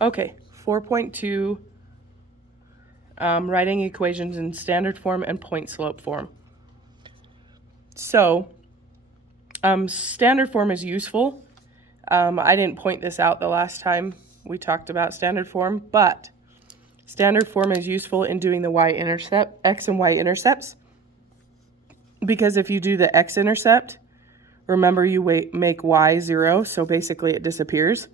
Okay, 4.2, writing equations in standard form and point slope form. So, standard form is useful. I didn't point this out the last time we talked about standard form, but standard form is useful in doing the y-intercept, x and y-intercepts, because if you do the x-intercept, remember you make y 0, so basically it disappears.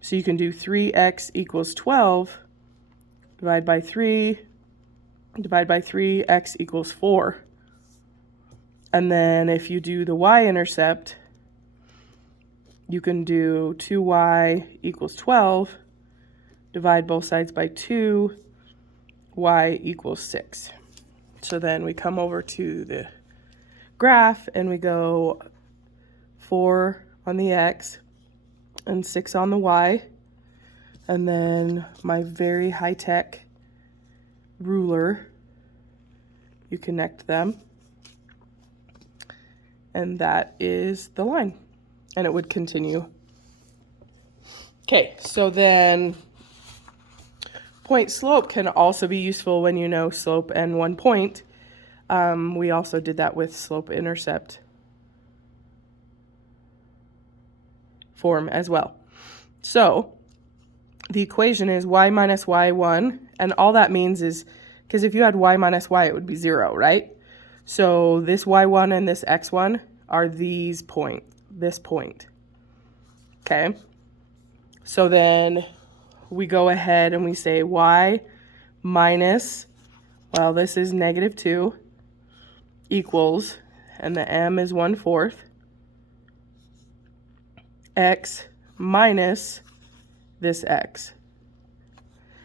So you can do 3x equals 12, divide by 3, x equals 4. And then if you do the y-intercept, you can do 2y equals 12, divide both sides by 2, y equals 6. So then we come over to the graph and we go 4 on the x and 6 on the y. And then my very high-tech ruler, you connect them. And that is the line. And it would continue. Okay, so then point slope can also be useful when you know slope and 1 point. We also did that with slope intercept form as well. So the equation is y minus y1, and all that means is, because if you had y minus y, it would be 0, right? So this y1 and this x1 are this point. Okay? So then we go ahead and we say y minus, well, this is negative 2, equals, and the m is 1/4, x minus this x.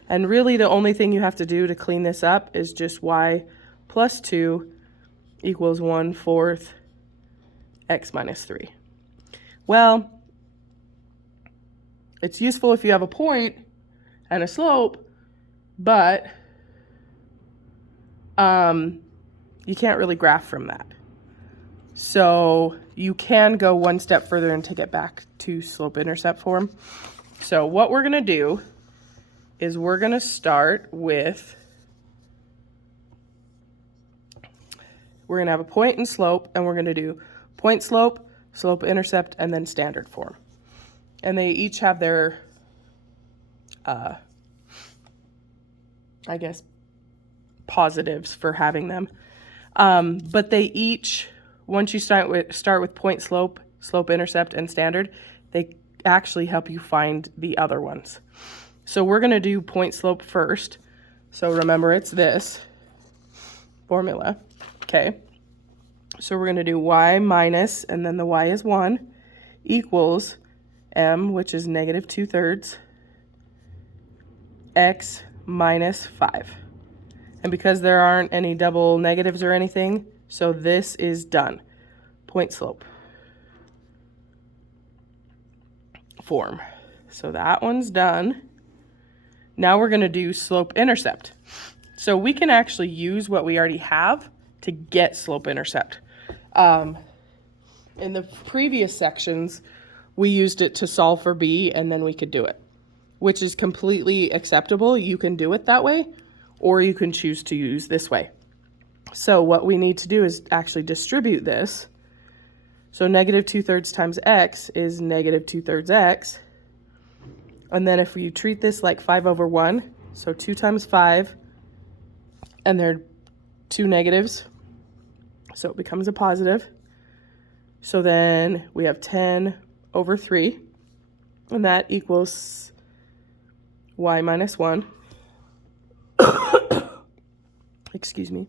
And really the only thing you have to do to clean this up is just y plus 2 equals 1/4 x minus 3. Well, it's useful if you have a point and a slope, but you can't really graph from that. So you can go one step further and take it back to slope-intercept form. So what we're going to do is we're going to start with, we're going to have a point and slope, and we're going to do point slope, slope intercept, and then standard form. And they each have their, I guess, positives for having them. But they each, once you start with point slope, slope intercept, and standard, they actually help you find the other ones. So we're going to do point slope first. So remember, it's this formula. Okay. So we're going to do y minus, and then the y is 1, equals m, which is negative 2/3, x minus 5. And because there aren't any double negatives or anything, so this is done. Point slope form. So that one's done. Now we're going to do slope intercept. So we can actually use what we already have to get slope intercept. In the previous sections, we used it to solve for b, and then we could do it, which is completely acceptable. You can do it that way, or you can choose to use this way. So what we need to do is actually distribute this. So negative 2/3 times x is negative 2/3 x. And then if you treat this like 5/1, so 2 times 5, and there are 2 negatives, so it becomes a positive. So then we have 10/3, and that equals y minus 1. Excuse me.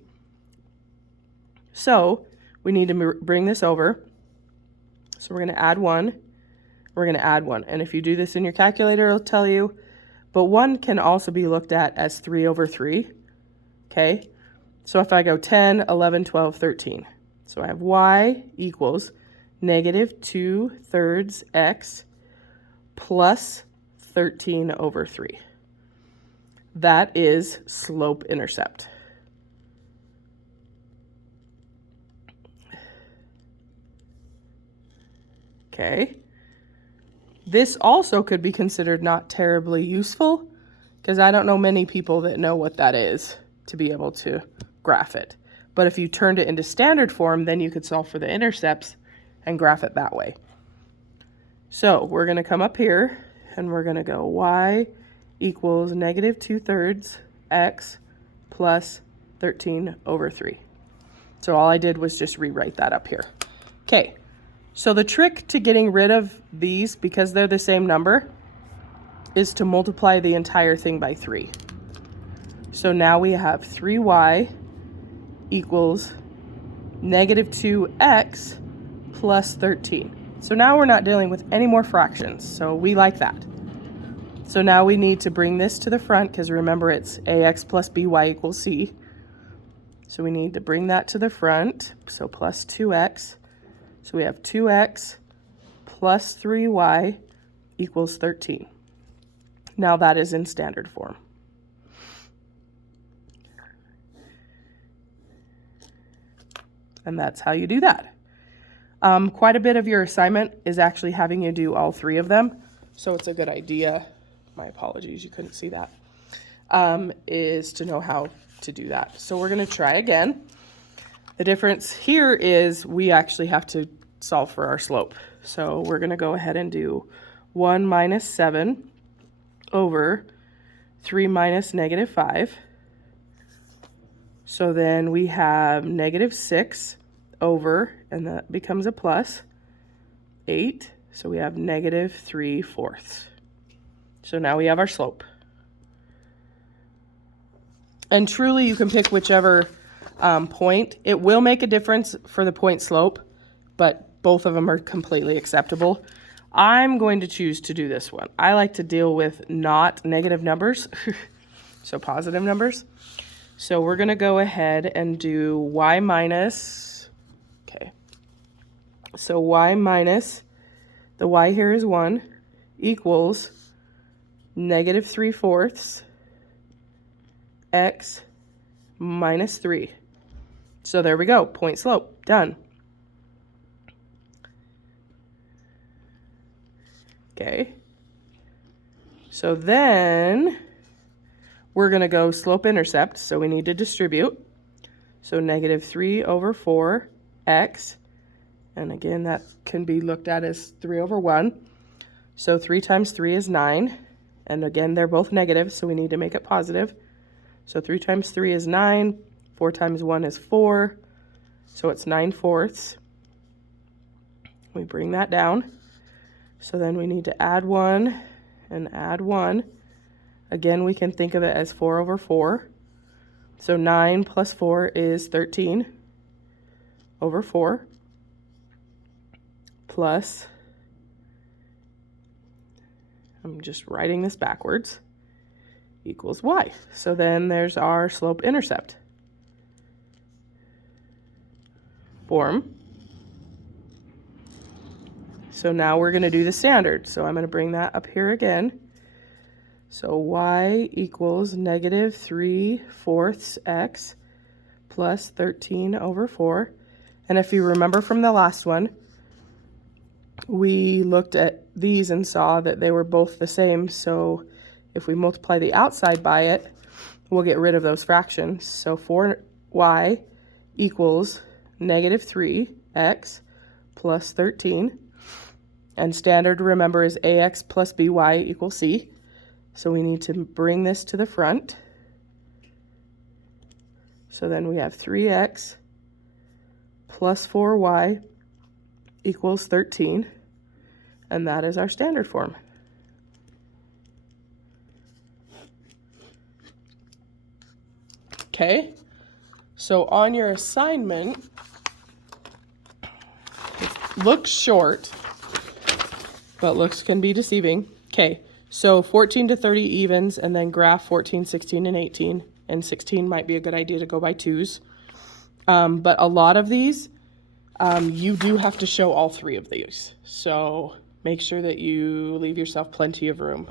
So we need to bring this over. So we're going to add 1. We're going to add 1. And if you do this in your calculator, it'll tell you. But 1 can also be looked at as 3/3. Okay? So if I go 10, 11, 12, 13. So I have y equals negative 2/3 x plus 13/3. That is slope intercept. Okay. This also could be considered not terribly useful because I don't know many people that know what that is to be able to graph it. But if you turned it into standard form, then you could solve for the intercepts and graph it that way. So we're going to come up here and we're going to go y equals negative 2/3 x plus 13/3. So all I did was just rewrite that up here. Okay, so the trick to getting rid of these, because they're the same number, is to multiply the entire thing by 3. So now we have 3y equals negative 2x plus 13. So now we're not dealing with any more fractions, so we like that. So now we need to bring this to the front, because remember it's ax plus by equals c. So we need to bring that to the front, so plus 2x. So we have 2x plus 3y equals 13. Now that is in standard form. And that's how you do that. Quite a bit of your assignment is actually having you do all 3 of them. So it's a good idea, my apologies, you couldn't see that, is to know how to do that. So we're going to try again. The difference here is we actually have to solve for our slope. So we're going to go ahead and do 1 minus 7 over 3 minus negative 5. So then we have negative 6 over, and that becomes a plus, 8. So we have negative 3/4. So now we have our slope. And truly you can pick whichever point. It will make a difference for the point slope, but both of them are completely acceptable. I'm going to choose to do this one. I like to deal with not negative numbers, so positive numbers. So we're going to go ahead and do y minus, okay, so y minus, the y here is 1, equals negative 3/4 x minus 3. So there we go, point slope, done. Okay, so then we're going to go slope intercept, so we need to distribute. So negative 3/4 x, and again that can be looked at as 3/1. So 3 times 3 is 9, and again they're both negative, so we need to make it positive. So 3 times 3 is 9, 4 times 1 is 4, so it's 9/4. We bring that down. So then we need to add 1 and add 1. Again, we can think of it as 4/4. So 9 plus 4 is 13/4 plus, I'm just writing this backwards, equals y. So then there's our slope intercept form. So now we're going to do the standard. So I'm going to bring that up here again. So y equals negative 3/4 x plus 13/4. And if you remember from the last one, we looked at these and saw that they were both the same. So if we multiply the outside by it, we'll get rid of those fractions. So 4y equals negative 3x plus 13. And standard, remember, is ax plus by equals c. So we need to bring this to the front. So then we have 3x plus 4y equals 13. And that is our standard form. Okay, so on your assignment, it looks short, but looks can be deceiving. Okay, so 14 to 30 evens, and then graph 14, 16, and 18. And 16 might be a good idea to go by 2s. But a lot of these, you do have to show all 3 of these. So make sure that you leave yourself plenty of room.